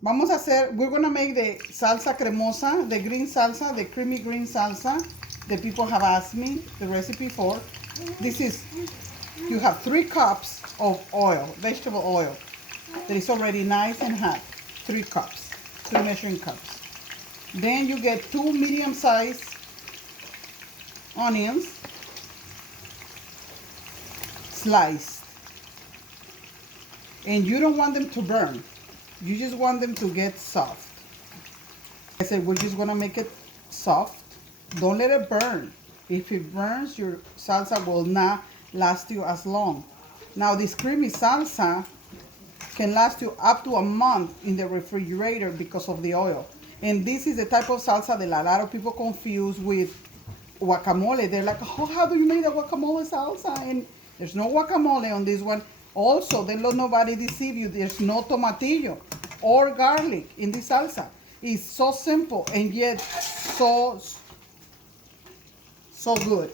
We're gonna make the salsa cremosa, the green salsa, the creamy green salsa that people have asked me the recipe for. This is, you have 3 cups of oil, vegetable oil, that is already nice and hot. 3 cups, 3 measuring cups. Then you get 2 medium-sized onions, sliced. And you don't want them to burn. You just want them to get soft. I said we're just gonna make it soft. Don't let it burn. If it burns, your salsa will not last you as long. Now this creamy salsa can last you up to a month in the refrigerator because of the oil. And this is the type of salsa that a lot of people confuse with guacamole. They're like, oh, how do you make a guacamole salsa? And there's no guacamole on this one. Also, don't let nobody deceive you. There's no tomatillo or garlic in this salsa. It's so simple and yet so good.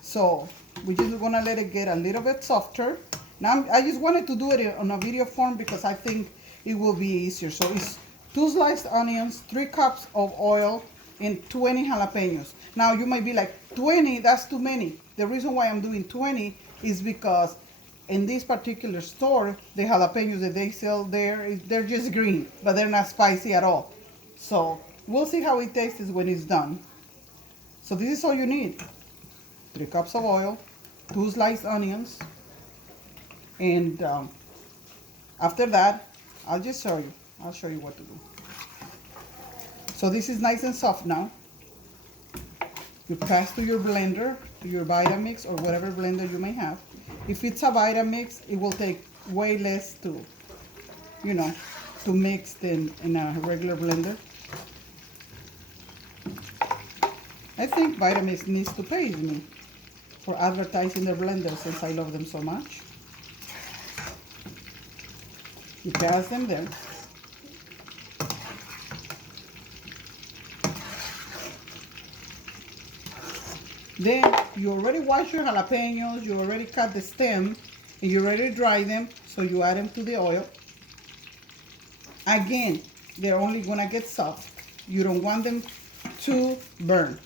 So we're just gonna let it get a little bit softer. Now I just wanted to do it on a video form because I think it will be easier. So it's 2 sliced onions, 3 cups of oil, and 20 jalapenos. Now you might be like, 20, that's too many. The reason why I'm doing 20 is because in this particular store, the jalapenos that they sell there, they're just green, but they're not spicy at all. So we'll see how it tastes when it's done. So this is all you need. 3 cups of oil, 2 sliced onions, and after that, I'll show you what to do. So this is nice and soft now. You pass to your blender, to your Vitamix or whatever blender you may have. If it's a Vitamix, it will take way less to, to mix than in a regular blender. I think Vitamix needs to pay me for advertising their blender since I love them so much. You pass them there. Then you already wash your jalapenos, you already cut the stem, and you already dry them, so you add them to the oil. Again, they're only gonna get soft. You don't want them to burn.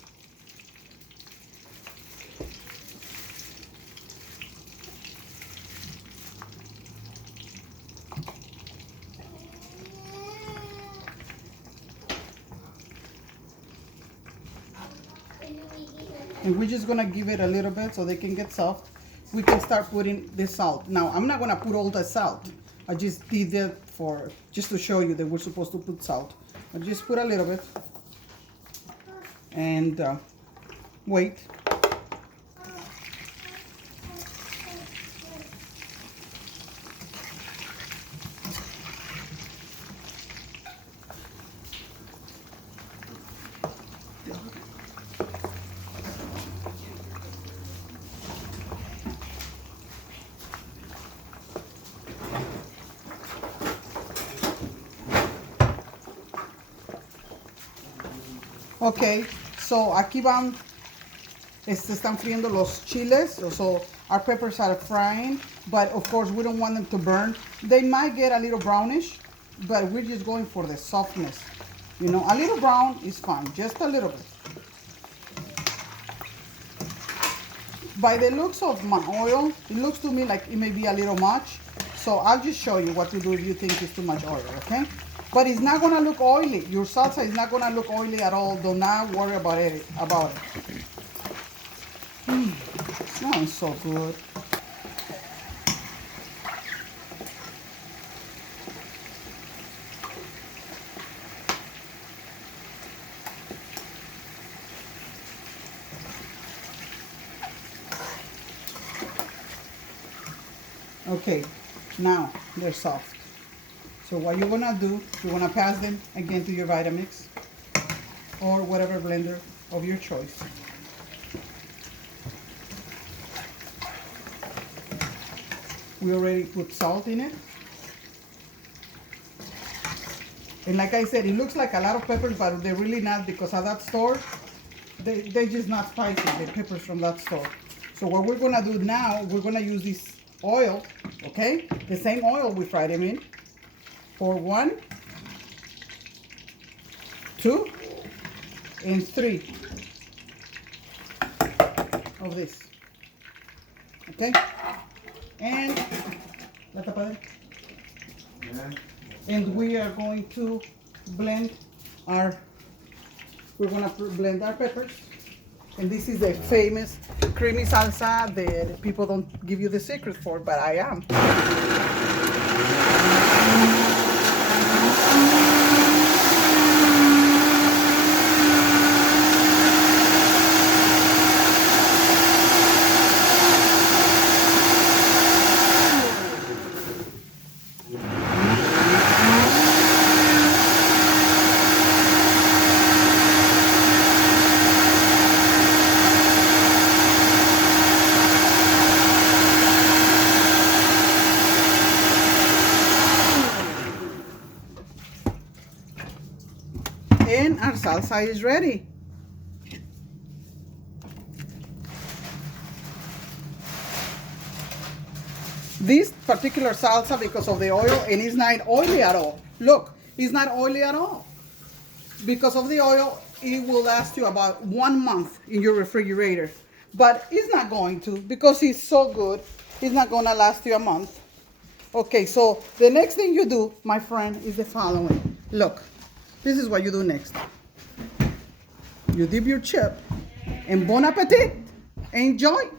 And we're just gonna give it a little bit so they can get soft. We can start putting the salt. Now, I'm not gonna put all the salt. I just did that just to show you that we're supposed to put salt. I just put a little bit and wait. Okay, so aquí van, están friendo los chiles, so our peppers are frying, but of course we don't want them to burn. They might get a little brownish, but we're just going for the softness. A little brown is fine, just a little bit. By the looks of my oil, it looks to me like it may be a little much, so I'll just show you what to do if you think it's too much oil, okay? But it's not gonna look oily. Your salsa is not gonna look oily at all. Do not worry about it. Smells so good. Okay, now they're soft. So what you wanna do, you wanna pass them again to your Vitamix or whatever blender of your choice. We already put salt in it. And like I said, it looks like a lot of peppers, but they're really not, because at that store, they're just not spicy, the peppers from that store. So what we're gonna do now, we're gonna use this oil, okay? The same oil we fried them in. for 1, 2, and 3 of this. Okay? And we are going to blend our peppers. And this is the famous creamy salsa that people don't give you the secret for, but I am. And our salsa is ready. This particular salsa, because of the oil, and it's not oily at all. Look, it's not oily at all. Because of the oil, it will last you about 1 month in your refrigerator. But it's not going to, because it's so good, it's not gonna last you a month. Okay, so the next thing you do, my friend, is the following. Look, this is what you do next. You dip your chip, and bon appetit. Enjoy.